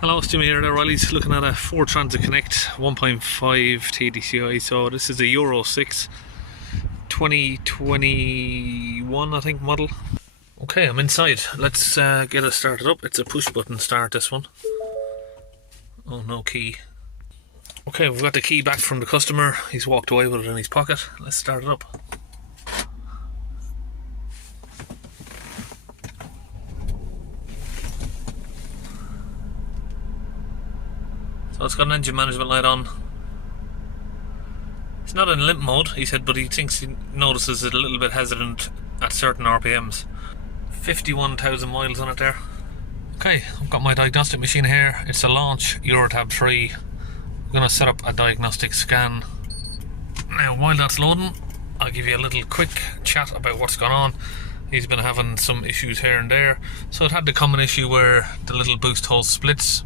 Hello, it's Jimmy here at O'Reilly's, looking at a Ford Transit Connect 1.5 TDCi. So this is a Euro 6 2021 I think model. Okay, I'm inside. Let's get it started up. It's a push button start, this one. Oh, no key. Okay, we've got the key back from the customer. He's walked away with it in his pocket. Let's start it up. So it's got an engine management light on. It's not in limp mode, he said, but he thinks he notices it a little bit hesitant at certain RPMs. 51,000 miles on it there. Okay, I've got my diagnostic machine here. It's a Launch Eurotab 3. I'm going to set up a diagnostic scan. Now, while that's loading, I'll give you a little quick chat about what's going on. He's been having some issues here and there. So it had the common issue where the little boost hole splits.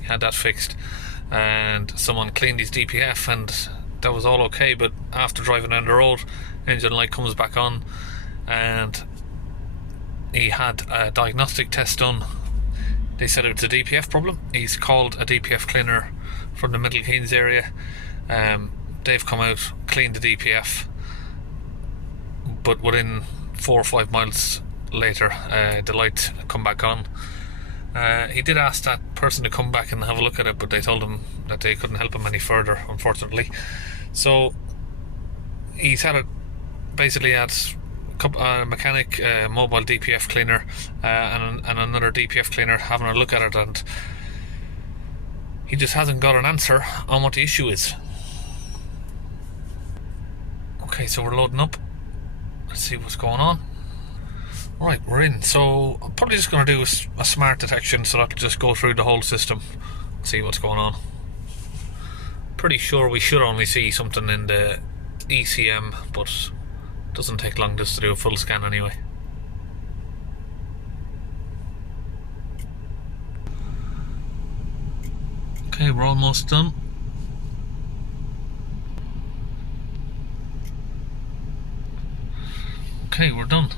He had that fixed. And someone cleaned his DPF and that was all okay, but after driving down the road, engine light comes back on and he had a diagnostic test done. They said it's a DPF problem. He's called a DPF cleaner from the Middle Keynes area. They've come out, cleaned the DPF, but within 4 or 5 miles later the light come back on. He did ask that person to come back and have a look at it, but they told him that they couldn't help him any further, unfortunately. So he's had it basically at a mechanic, mobile DPF cleaner, and another DPF cleaner having a look at it, and he just hasn't got an answer on what the issue is. Okay, so we're loading up. Let's see what's going on. Right, we're in. So I'm probably just going to do a smart detection, so that'll just go through the whole system, see what's going on. Pretty sure we should only see something in the ECM, but it doesn't take long just to do a full scan anyway. Okay, we're almost done. Okay, we're done.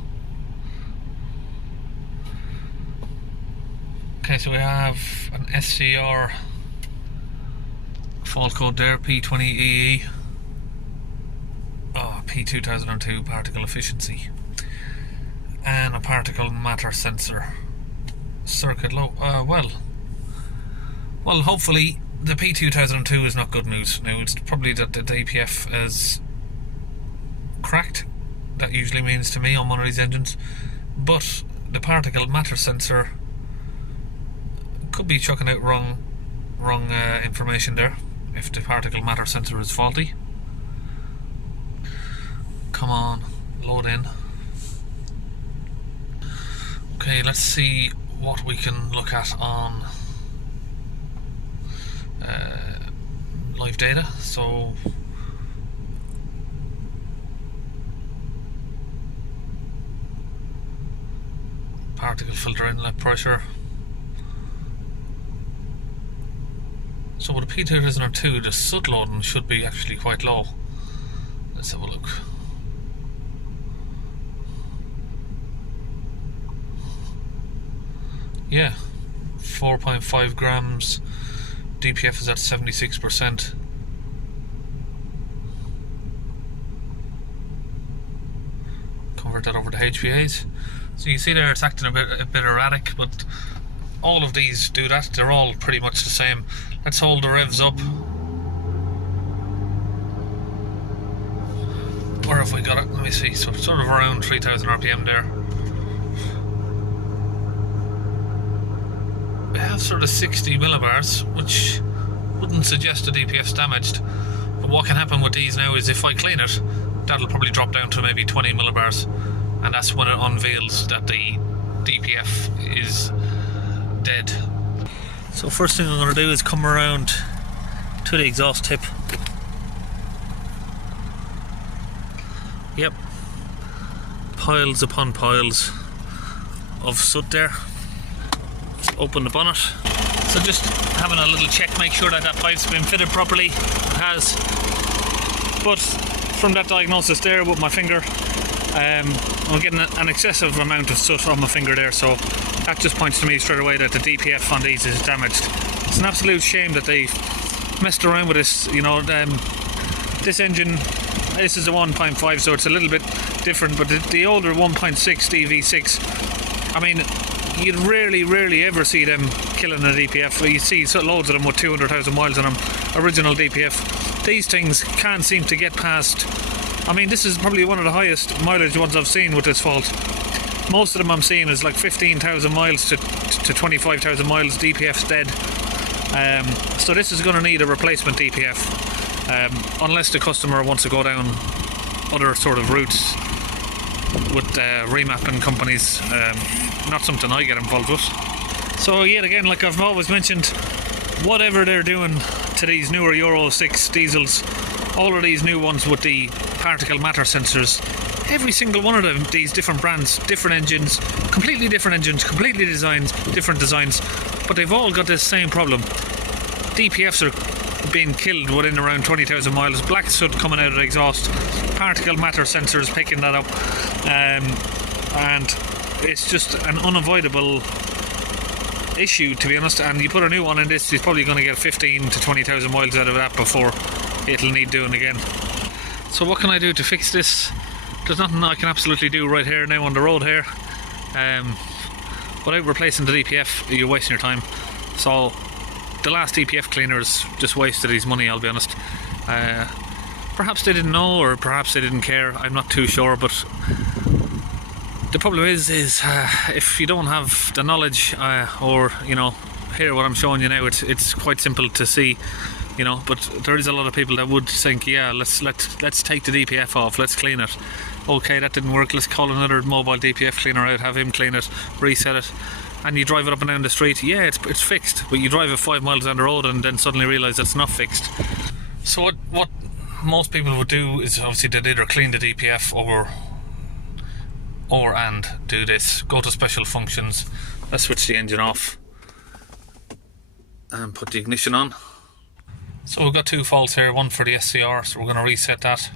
Okay, so we have an SCR fault code there, P20EE, P2002 particle efficiency, and a particle matter sensor circuit low. Well, hopefully the P2002 is not good news. Now, it's probably that the DPF is cracked. That usually means to me on one of these engines, but the particle matter sensor could be chucking out wrong information there if the particle matter sensor is faulty. Come on, load in. Okay, let's see what we can look at on live data. So particle filter inlet pressure. So with a P2002, the soot loading should be actually quite low. Let's have a look. Yeah, 4.5 grams. DPF is at 76%. Convert that over to HPAs. So you see there it's acting a bit erratic, but all of these do that. They're all pretty much the same. Let's hold the revs up. Where have we got it? Let me see. So sort of around 3000 RPM there. We have sort of 60 millibars, which wouldn't suggest the DPF's damaged. But what can happen with these now is if I clean it, that'll probably drop down to maybe 20 millibars. And that's when it unveils that the DPF is dead. So first thing I'm going to do is come around to the exhaust tip. Yep, piles upon piles of soot there. Let's open the bonnet. So just having a little check, make sure that that pipe's been fitted properly. It has. But from that diagnosis there with my finger, I'm getting an excessive amount of soot on my finger there, so that just points to me straight away that the DPF on these is damaged. It's an absolute shame that they messed around with this. You know, this engine, this is a 1.5, so it's a little bit different, but the older 1.6 DV6, I mean, you'd rarely ever see them killing a DPF. You see loads of them with 200,000 miles on them, original DPF. These things can't seem to get past. I mean, this is probably one of the highest mileage ones I've seen with this fault. Most of them I'm seeing is like 15,000 miles to 25,000 miles, DPF's dead. So this is going to need a replacement DPF, unless the customer wants to go down other sort of routes with remapping companies. Not something I get involved with. So yet again, like I've always mentioned, whatever they're doing to these newer Euro 6 diesels, all of these new ones with the particle matter sensors, every single one of them, these different brands, different engines, completely different designs, but they've all got this same problem. DPFs are being killed within around 20,000 miles, black soot coming out of the exhaust, particle matter sensors picking that up, and it's just an unavoidable issue, to be honest. And you put a new one in this, you're probably going to get 15 to 20,000 miles out of that before it'll need doing again. So what can I do to fix this? There's nothing I can absolutely do right here now on the road here. Without replacing the DPF, you're wasting your time. So the last DPF cleaners just wasted his money, I'll be honest. Perhaps they didn't know, or perhaps they didn't care, I'm not too sure, but the problem is if you don't have the knowledge, or you know, hear what I'm showing you now, it's quite simple to see, you know. But there is a lot of people that would think, yeah, let's take the DPF off, let's clean it. Okay, that didn't work, let's call another mobile DPF cleaner out, have him clean it, reset it, and you drive it up and down the street. Yeah, it's fixed, but you drive it 5 miles down the road and then suddenly realise it's not fixed. So what most people would do is obviously they'd either clean the DPF and do this, go to special functions, let's switch the engine off and put the ignition on. So we've got two faults here, one for the SCR, so we're going to reset that.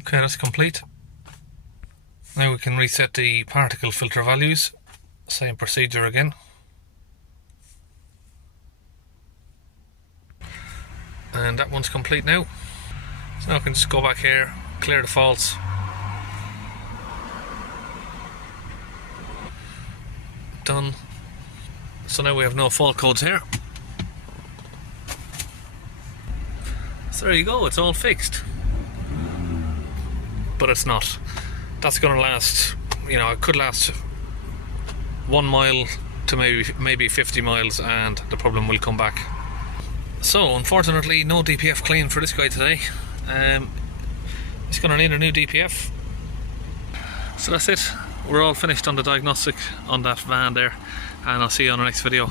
Okay, that's complete. Now we can reset the particle filter values, same procedure again. And that one's complete now. So now I can just go back here, clear the faults. Done. So now we have no fault codes here. So there you go, it's all fixed. But it's not. That's going to last, you know, it could last 1 mile to maybe 50 miles and the problem will come back. So unfortunately no DPF clean for this guy today. He's going to need a new DPF. So that's it. We're all finished on the diagnostic on that van there, and I'll see you on the next video.